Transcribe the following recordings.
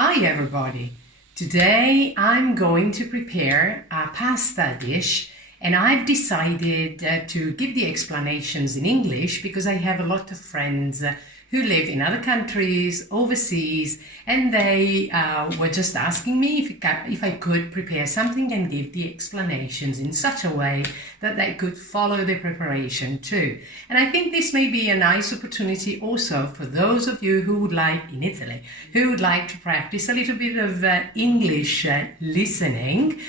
Hi everybody! Today I'm going to prepare a pasta dish and I've decided to give the explanations in English because I have a lot of friends who live in other countries, overseas, and they were just asking me if I could prepare something and give the explanations in such a way that they could follow the preparation too. And I think this may be a nice opportunity also for those of you who would like, in Italy, who would like to practice a little bit of English listening.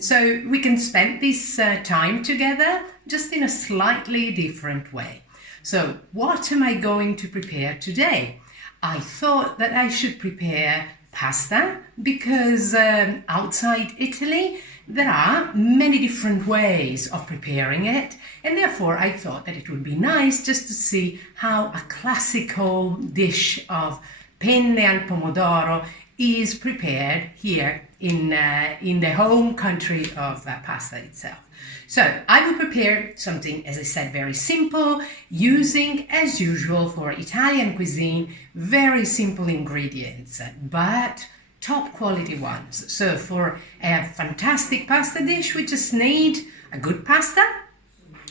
So we can spend this time together just in a slightly different way. So what am I going to prepare today? I thought that I should prepare pasta because outside Italy there are many different ways of preparing it, and therefore I thought that it would be nice just to see how a classical dish of penne al pomodoro is prepared here in the home country of pasta itself. So I will prepare something, as I said, very simple, using, as usual for Italian cuisine, very simple ingredients, but top quality ones. So for a fantastic pasta dish, we just need a good pasta,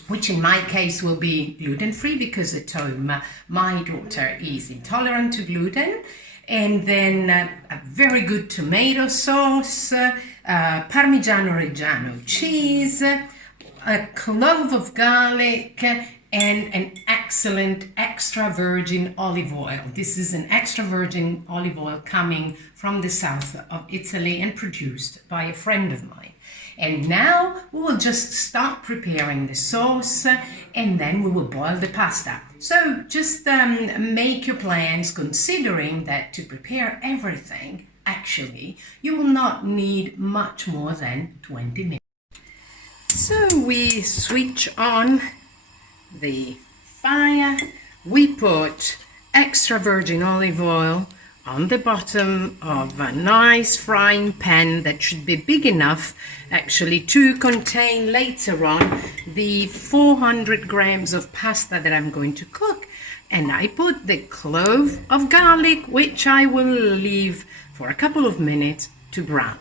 which in my case will be gluten-free because at home my daughter is intolerant to gluten. And then a very good tomato sauce, Parmigiano Reggiano cheese, a clove of garlic, and an excellent extra virgin olive oil. This is an extra virgin olive oil coming from the south of Italy and produced by a friend of mine. And now we will just start preparing the sauce and then we will boil the pasta. So just make your plans considering that to prepare everything, actually, you will not need much more than 20 minutes. So we switch on the fire, we put extra virgin olive oil on the bottom of a nice frying pan that should be big enough actually to contain later on the 400 grams of pasta that I'm going to cook. And I put the clove of garlic, which I will leave for a couple of minutes to brown.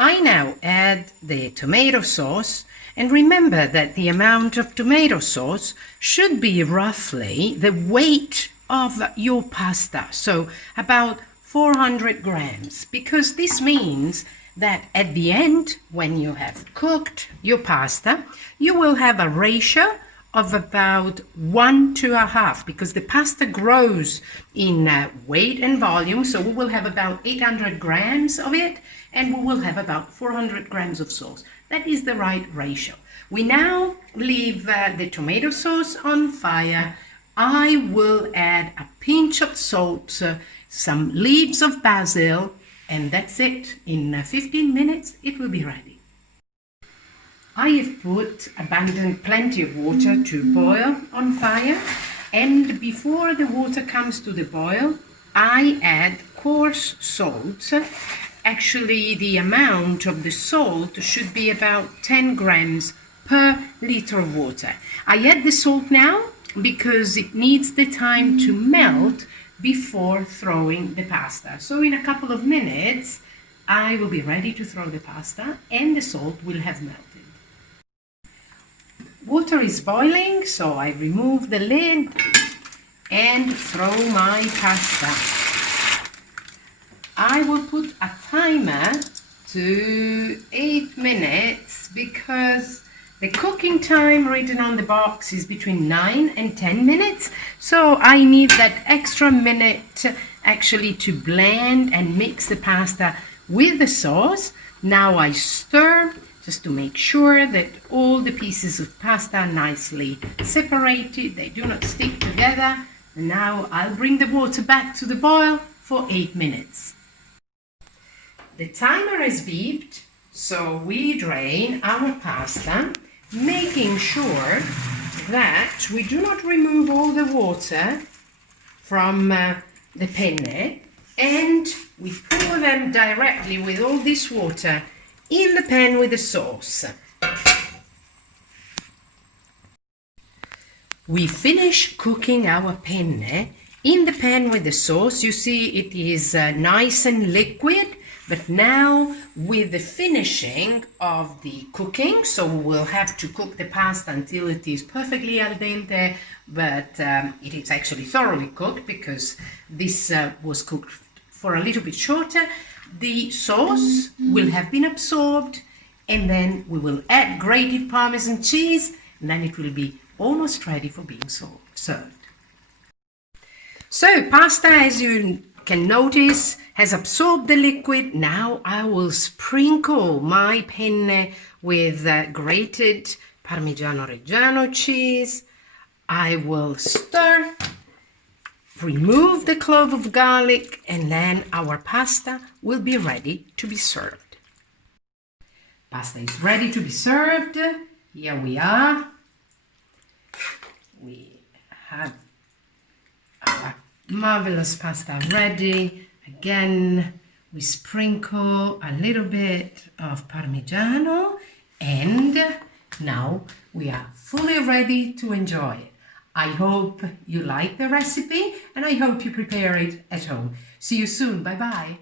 I now add the tomato sauce, and remember that the amount of tomato sauce should be roughly the weight of your pasta, so about 400 grams, because this means that at the end, when you have cooked your pasta, you will have a ratio of about 1 to 1/2, because the pasta grows in weight and volume, so we will have about 800 grams of it, and we will have about 400 grams of sauce. That is the right ratio. We now leave the tomato sauce on fire. I will add a pinch of salt, some leaves of basil, and that's it. In 15 minutes, it will be ready. I have abandoned plenty of water to boil on fire, and before the water comes to the boil, I add coarse salt. Actually, the amount of the salt should be about 10 grams per liter of water. I add the salt now because it needs the time to melt before throwing the pasta. So in a couple of minutes, I will be ready to throw the pasta and the salt will have melted. Water is boiling, so I remove the lid and throw my pasta. I will put a timer to 8 minutes because the cooking time written on the box is between 9 and 10 minutes. So I need that extra minute actually to blend and mix the pasta with the sauce. Now I stir just to make sure that all the pieces of pasta are nicely separated. They do not stick together. And now I'll bring the water back to the boil for 8 minutes. The timer has beeped, so we drain our pasta, making sure that we do not remove all the water from the penne, and we pour them directly with all this water in the pan with the sauce. We finish cooking our penne in the pan with the sauce, you see it is nice and liquid, but now with the finishing of the cooking, so we'll have to cook the pasta until it is perfectly al dente, but it is actually thoroughly cooked because this was cooked for a little bit shorter. The sauce will have been absorbed, and then we will add grated Parmesan cheese, and then it will be almost ready for being served. So pasta, as you can notice, has absorbed the liquid. Now I will sprinkle my penne with grated Parmigiano Reggiano cheese. I will stir, remove the clove of garlic, and then our pasta will be ready to be served. Pasta is ready to be served. Here we are. We have our marvelous pasta ready. Again, we sprinkle a little bit of Parmigiano, and now we are fully ready to enjoy it. I hope you like the recipe, and I hope you prepare it at home. See you soon. Bye-bye.